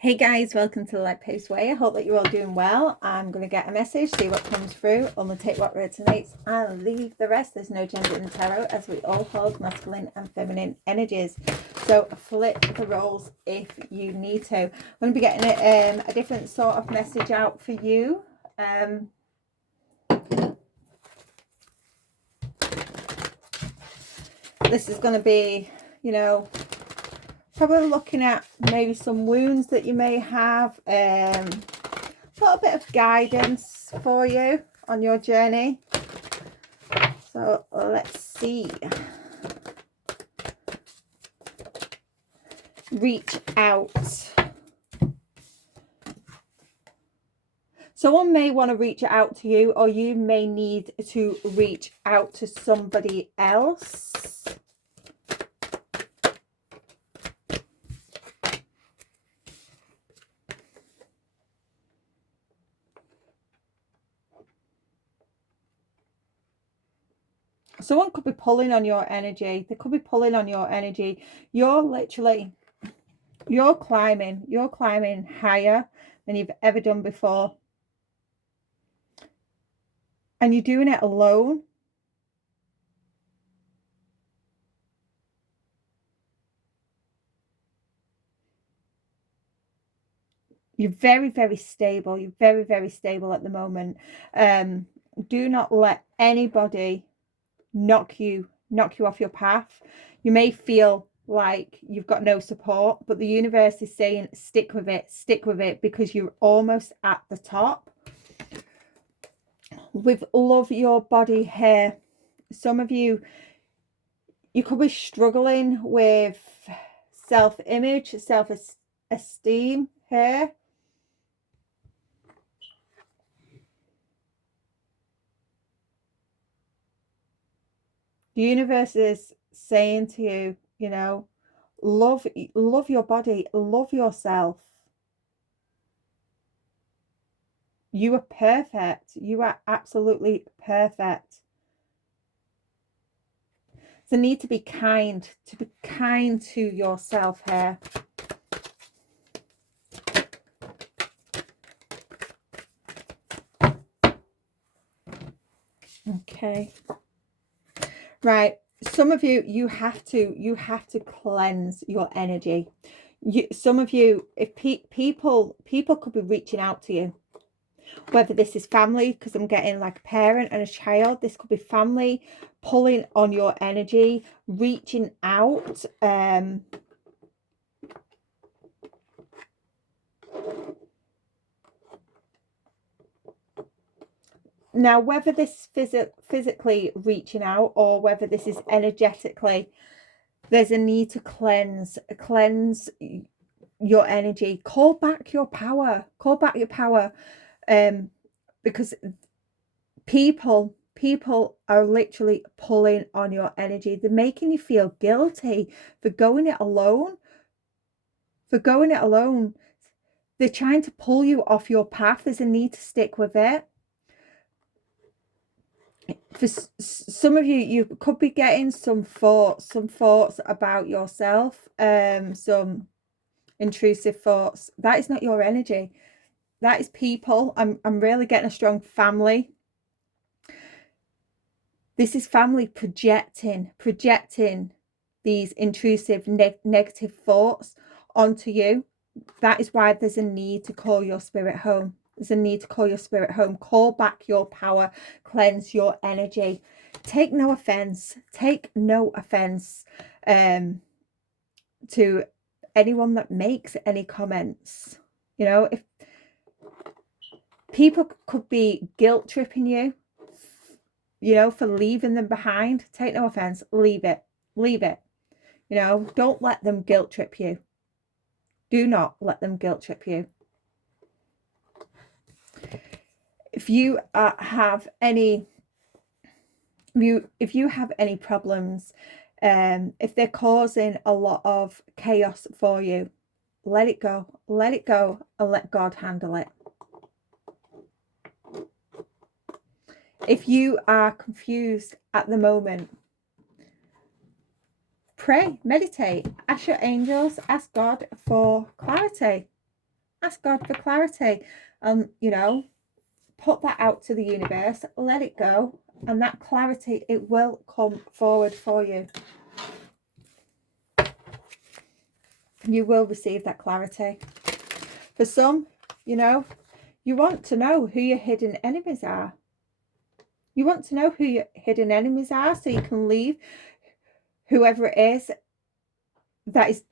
Hey guys, welcome to the Light Pace Way. I hope that you're all doing well. I'm going to get a message, see what comes through, only take what resonates and leave the rest. There's no gender in the tarot as we all hold masculine and feminine energies. So flip the roles if you need to. I'm going to be getting a different sort of message out for you. This is going to be, probably looking at maybe some wounds that you may have, a little bit of guidance for you on your journey. So let's see. Reach out. Someone may want to reach out to you, or you may need to reach out to somebody else. Someone could be pulling on your energy. They could be pulling on your energy. You're climbing higher than you've ever done before. And you're doing it alone. You're very, very stable. You're very, very stable at the moment. Do not let anybody knock you off your path. You may feel like you've got no support, but the universe is saying stick with it, because you're almost at the top. With Love Your Body here, some of you could be struggling with self-image, self-esteem here. The universe is saying to you, love your body, love yourself. You are perfect. You are absolutely perfect. So need to be kind to yourself here. Okay. Right. Some of you have to cleanse your energy. Some of you, if people could be reaching out to you, whether this is family, because I'm getting like a parent and a child. This could be family pulling on your energy, reaching out. Now, whether this physically reaching out or whether this is energetically, there's a need to cleanse your energy. Call back your power. Because people are literally pulling on your energy. They're making you feel guilty for going it alone. They're trying to pull you off your path. There's a need to stick with it. For some of you, you could be getting some thoughts about yourself, some intrusive thoughts. That is not your energy. That is people. I'm really getting a strong family. This is family projecting these intrusive negative thoughts onto you. That is why there's a need to call your spirit home. There's a need to call your spirit home. Call back your power. Cleanse your energy. Take no offense to anyone that makes any comments. If people could be guilt tripping you, for leaving them behind, take no offense. Leave it. Don't let them guilt trip you. Do not let them guilt trip you. If you have any problems, if they're causing a lot of chaos for you, let it go and let God handle it. If you are confused at the moment, pray, meditate, ask your angels, ask God for clarity. Ask God for clarity. You know, put that out to the universe, let it go, and that clarity, it will come forward for you. You will receive that clarity. For some, you know, you want to know who your hidden enemies are. You want to know who your hidden enemies are so you can leave whoever it is that is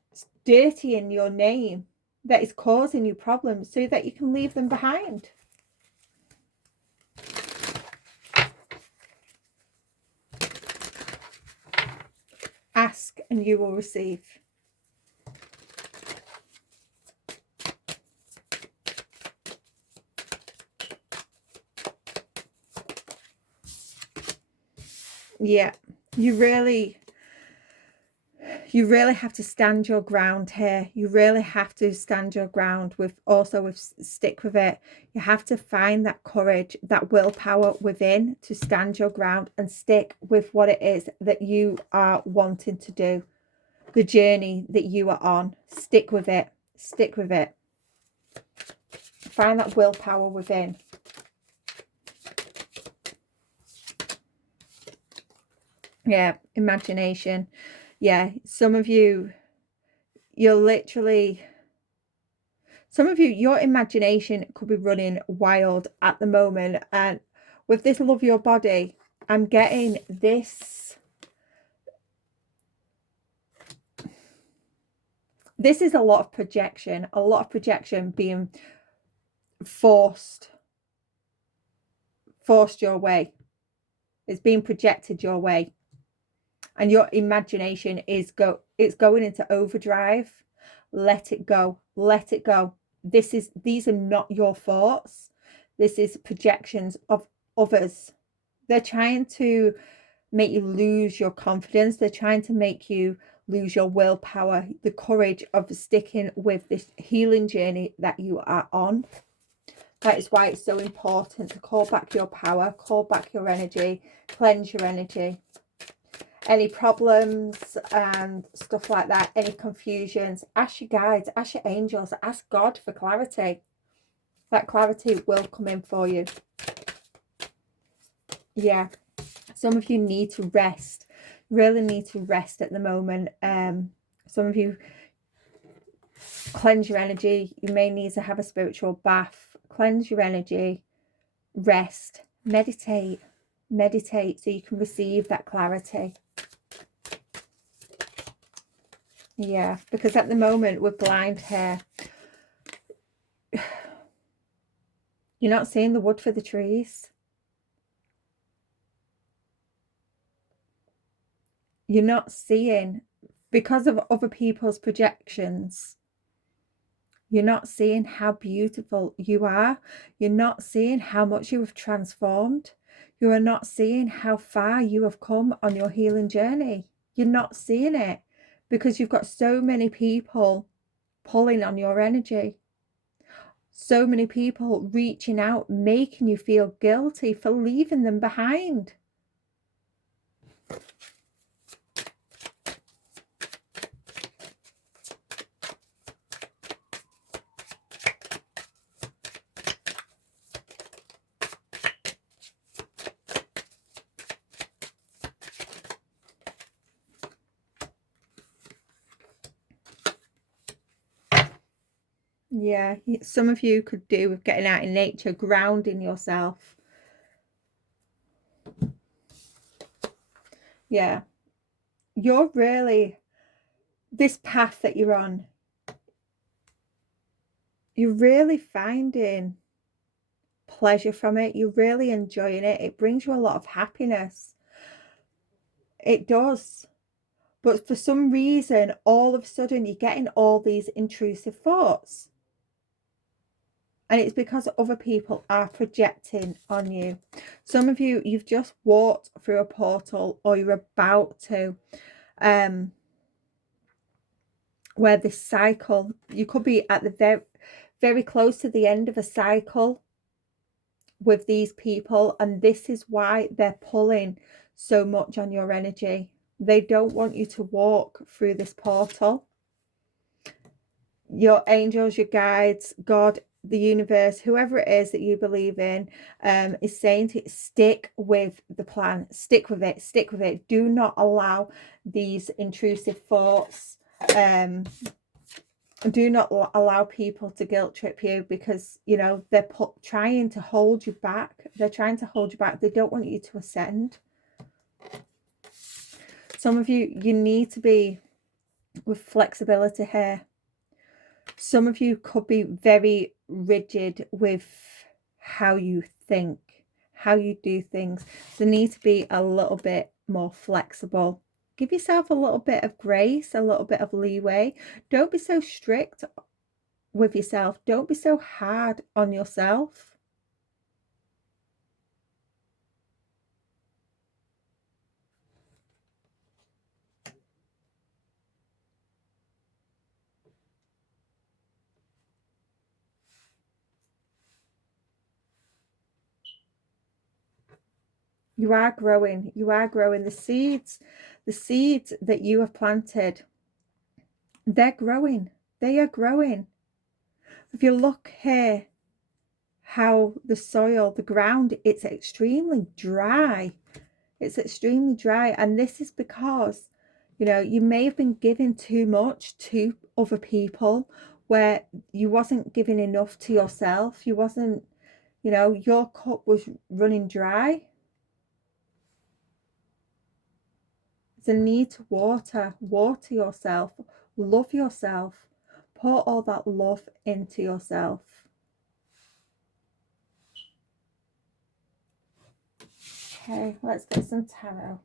dirtying your name, that is causing you problems, so that you can leave them behind. Ask and you will receive. Yeah, you really have to stand your ground here. You really have to stand your ground with stick with it. You have to find that courage, that willpower within to stand your ground and stick with what it is that you are wanting to do. The journey that you are on. Stick with it. Stick with it. Find that willpower within. Yeah, imagination. Yeah, some of you, your imagination could be running wild at the moment. And with this Love Your Body, I'm getting this. This is a lot of projection being forced your way. It's being projected your way. And your imagination is going into overdrive. Let it go. Let it go. These are not your thoughts. This is projections of others. They're trying to make you lose your confidence. They're trying to make you lose your willpower, the courage of sticking with this healing journey that you are on. That is why it's so important to call back your power, call back your energy, cleanse your energy. Any problems and stuff like that, any confusions, ask your guides, ask your angels, ask God for clarity. That clarity will come in for you. Yeah, some of you need to rest, really need to rest at the moment. Some of you cleanse your energy. You may need to have a spiritual bath, cleanse your energy, rest, meditate so you can receive that clarity. Yeah, because at the moment we're blind here. You're not seeing the wood for the trees. You're not seeing, because of other people's projections, you're not seeing how beautiful you are. You're not seeing how much you have transformed. You are not seeing how far you have come on your healing journey. You're not seeing it because you've got so many people pulling on your energy. So many people reaching out, making you feel guilty for leaving them behind. Yeah, some of you could do with getting out in nature, grounding yourself. Yeah, you're really, this path that you're on, you're really finding pleasure from it. You're really enjoying it. It brings you a lot of happiness. It does. But for some reason, all of a sudden, you're getting all these intrusive thoughts. And it's because other people are projecting on you. Some of you, you've just walked through a portal, or you're about to, where this cycle, you could be at the very, very close to the end of a cycle with these people. And this is why they're pulling so much on your energy. They don't want you to walk through this portal. your angels, your guides, God, the universe, whoever it is that you believe in, is saying to stick with the plan, stick with it, stick with it. Do not allow these intrusive thoughts, do not allow people to guilt trip you, because you know they're trying to hold you back. They're trying to hold you back. They don't want you to ascend. Some of you need to be with flexibility here. Some of you could be very rigid with how you think, how you do things. There needs to be a little bit more flexible. Give yourself a little bit of grace, a little bit of leeway. Don't be so strict with yourself. Don't be so hard on yourself. You are growing. You are growing. The seeds that you have planted, they're growing. They are growing. If you look here, how the soil, the ground, it's extremely dry. It's extremely dry. And this is because, you know, you may have been giving too much to other people, where you wasn't giving enough to yourself. You wasn't, you know, your cup was running dry. There's a need to water yourself, love yourself, pour all that love into yourself. Okay, let's get some tarot.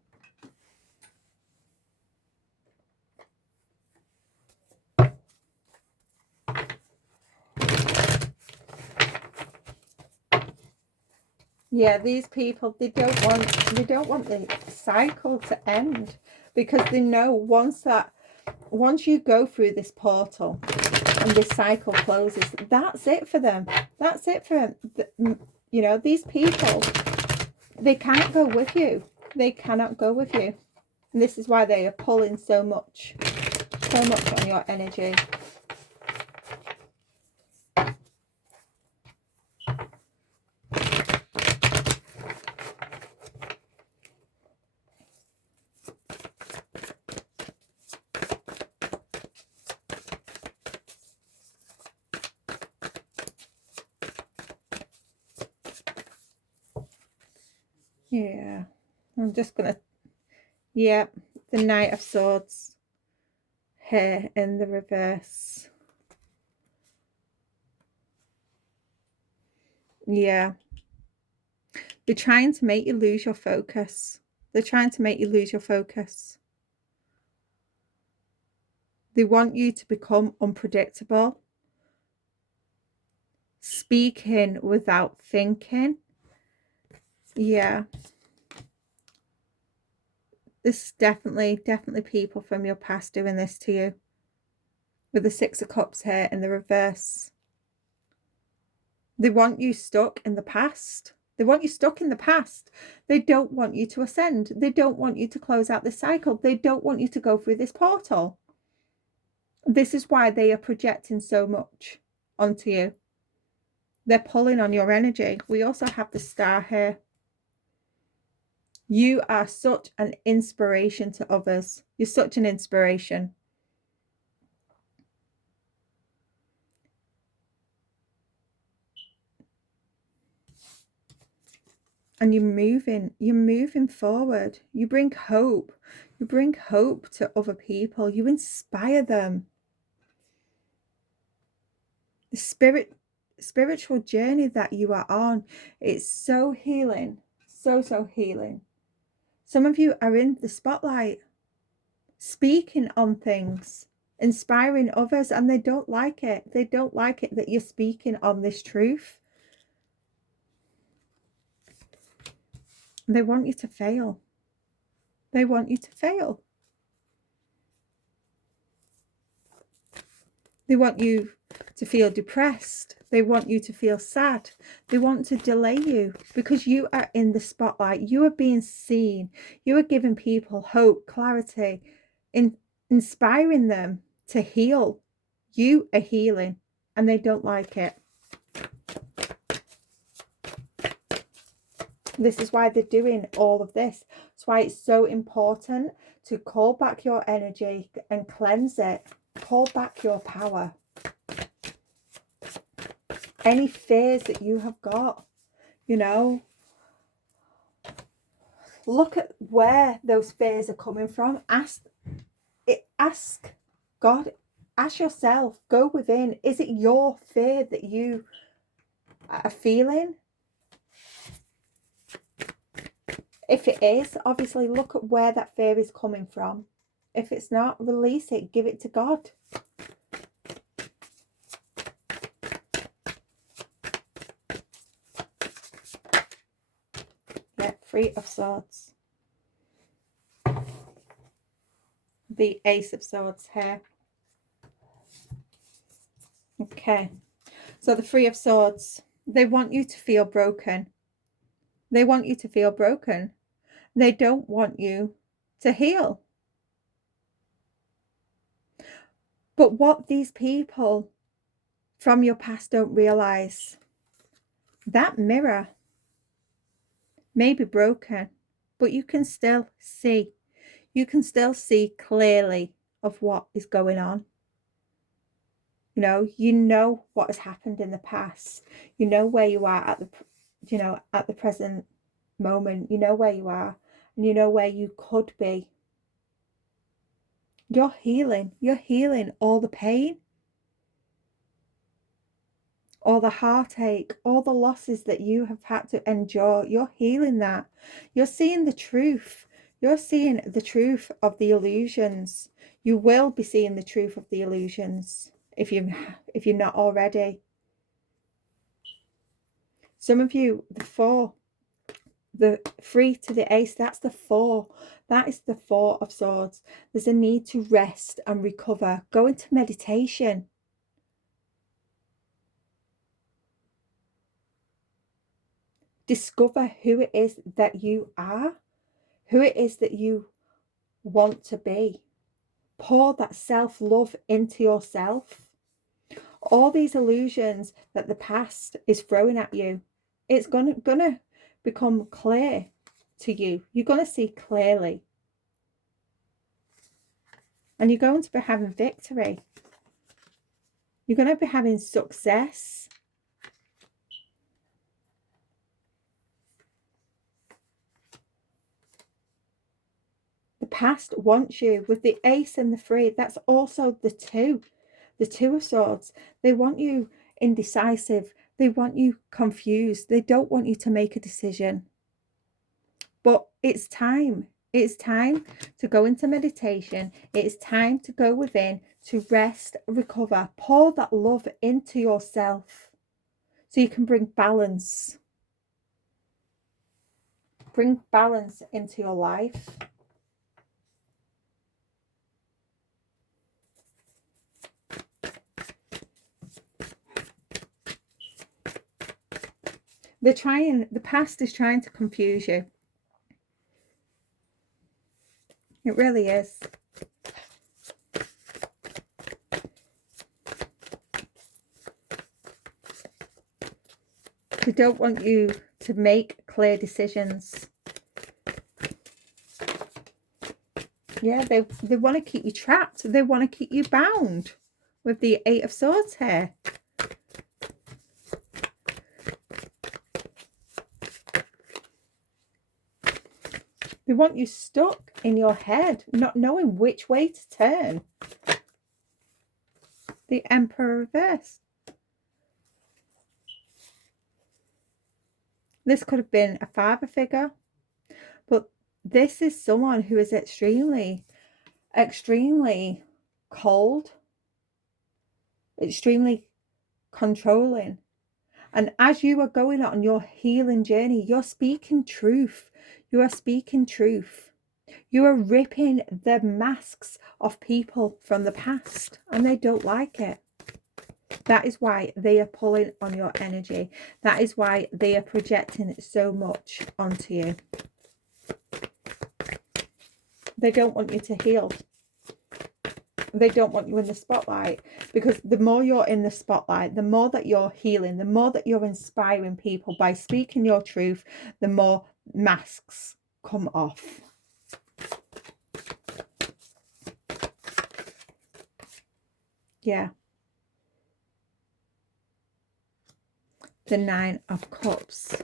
Yeah, these people, they don't want the cycle to end, because they know once you go through this portal and this cycle closes, that's it for them. That's it for them. You know, these people, they can't go with you. They cannot go with you. And this is why they are pulling so much on your energy. Yeah, I'm just gonna, yeah, the Knight of Swords here in the reverse. Yeah, they're trying to make you lose your focus. They're trying to make you lose your focus. They want you to become unpredictable, speaking without thinking. Yeah, this is definitely people from your past doing this to you, with the Six of Cups here in the reverse. They want you stuck in the past. They want you stuck in the past. They don't want you to ascend. They don't want you to close out this cycle. They don't want you to go through this portal. This is why they are projecting so much onto you. They're pulling on your energy. We also have the Star here. You are such an inspiration to others. You're such an inspiration. And you're moving forward. You bring hope. You bring hope to other people. You inspire them. The spiritual journey that you are on, it's so healing. So healing. Some of you are in the spotlight, speaking on things, inspiring others, and they don't like it. They don't like it that you're speaking on this truth. They want you to fail. They want you to fail. They want you to feel depressed. They want you to feel sad. They want to delay you, because you are in the spotlight. You are being seen. You are giving people hope, clarity, inspiring them to heal. You are healing and they don't like it. This is why they're doing all of this. That's why it's so important to call back your energy and cleanse it. Call back your power. Any fears that you have got, you know, look at where those fears are coming from. Ask God, ask yourself, go within. Is it your fear that you are feeling? If it is, obviously look at where that fear is coming from. If it's not, release it, give it to God. Yeah, Three of Swords. The Ace of Swords here. Okay, so the Three of Swords, they want you to feel broken. They want you to feel broken. They don't want you to heal. But what these people from your past don't realize, that mirror may be broken, but you can still see. You can still see clearly of what is going on. You know what has happened in the past. You know where you are at the present moment. You know where you are, and you know where you could be. You're healing. You're healing all the pain, all the heartache, all the losses that you have had to endure. You're healing that. You're seeing the truth. You're seeing the truth of the illusions. You will be seeing the truth of the illusions if you're not already. Some of you, the 3 to the Ace, that's the 4. That is the 4 of Swords. There's a need to rest and recover. Go into meditation. Discover who it is that you are, who it is that you want to be. Pour that self-love into yourself. All these illusions that the past is throwing at you, it's gonna become clear to you. You're gonna see clearly. And you're going to be having victory. You're going to be having success. The past wants you. With the Ace and the 3, that's also the 2. The 2 of Swords. They want you indecisive. They want you confused. They don't want you to make a decision. But it's time. It's time to go into meditation. It's time to go within, to rest, recover. Pour that love into yourself so you can bring balance. Bring balance into your life. The past is trying to confuse you. It really is. They don't want you to make clear decisions. Yeah, they want to keep you trapped. They want to keep you bound with the 8 of Swords here. They want you stuck in your head, not knowing which way to turn. The Emperor reversed. This could have been a father figure, but this is someone who is extremely, extremely cold, extremely controlling. And as you are going on your healing journey, you're speaking truth. You are speaking truth. You are ripping the masks of people from the past, and they don't like it. That is why they are pulling on your energy. That is why they are projecting so much onto you. They don't want you to heal. They don't want you in the spotlight, because the more you're in the spotlight, the more that you're healing, the more that you're inspiring people by speaking your truth, the more masks come off. Yeah. The Nine of Cups.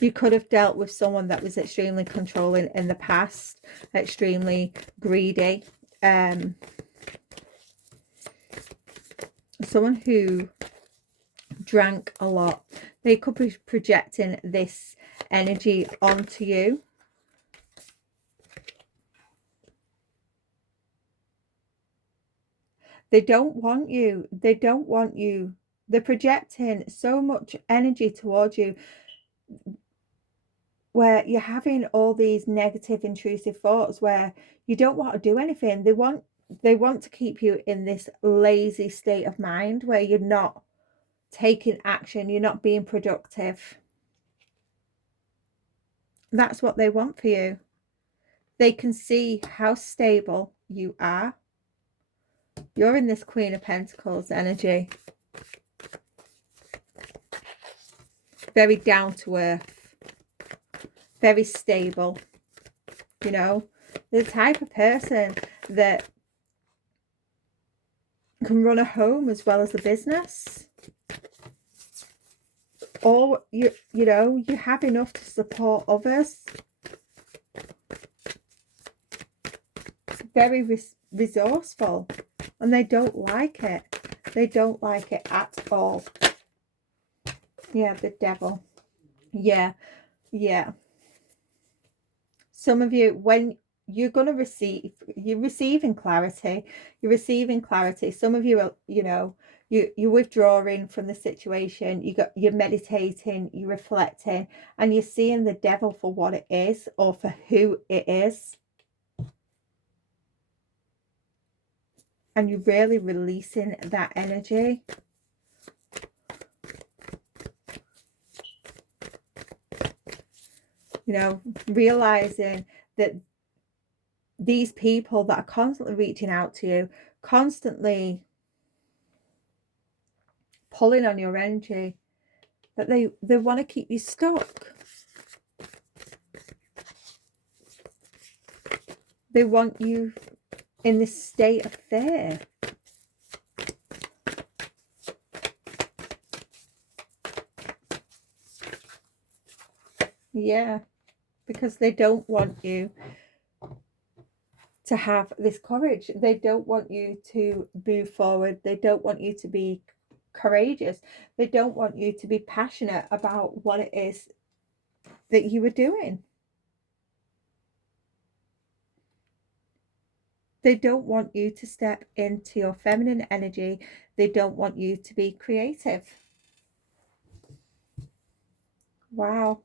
You could have dealt with someone that was extremely controlling in the past, extremely greedy. Someone who drank a lot. They could be projecting this energy onto you. They don't want you. They don't want you. They're projecting so much energy towards you, where you're having all these negative, intrusive thoughts where you don't want to do anything. They want to keep you in this lazy state of mind where you're not taking action, you're not being productive. That's what they want for you. They can see how stable you are. You're in this Queen of Pentacles energy. Very down to earth. Very stable. You know, the type of person that can run a home as well as a business. Or you know, you have enough to support others. Very resourceful, and they don't like it. They don't like it at all. Yeah, the Devil. Yeah. Some of you, when you're going to receive, you're receiving clarity. You're receiving clarity. Some of you are, you know, you're withdrawing from the situation. You're meditating, you're reflecting, and you're seeing the devil for what it is, or for who it is. And you're really releasing that energy. You know, realizing that these people that are constantly reaching out to you, constantly pulling on your energy, that they want to keep you stuck. They want you in this state of fear. Yeah, because they don't want you to have this courage. They don't want you to move forward. They don't want you to be courageous. They don't want you to be passionate about what it is that you are doing. They don't want you to step into your feminine energy. They don't want you to be creative. Wow.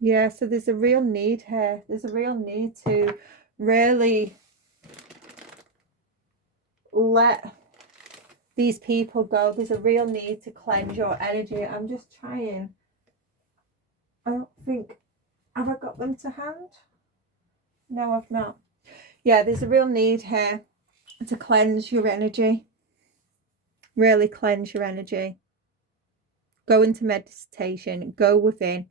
Yeah, so there's a real need here. There's a real need to really let these people go. There's a real need to cleanse your energy. I'm just trying. I don't think, have I got them to hand? No, I've not. Yeah, there's a real need here to cleanse your energy. Really cleanse your energy. Go into meditation, go within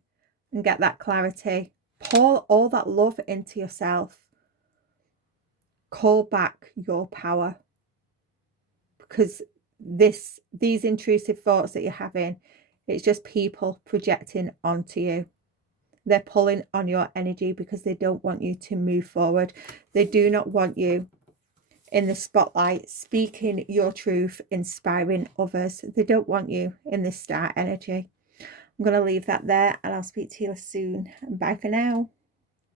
and get that clarity. Pour all that love into yourself. Call back your power. Because these intrusive thoughts that you're having, it's just people projecting onto you. They're pulling on your energy because they don't want you to move forward. They do not want you in the spotlight, speaking your truth, inspiring others. They don't want you in this star energy. I'm going to leave that there, and I'll speak to you soon. Bye for now.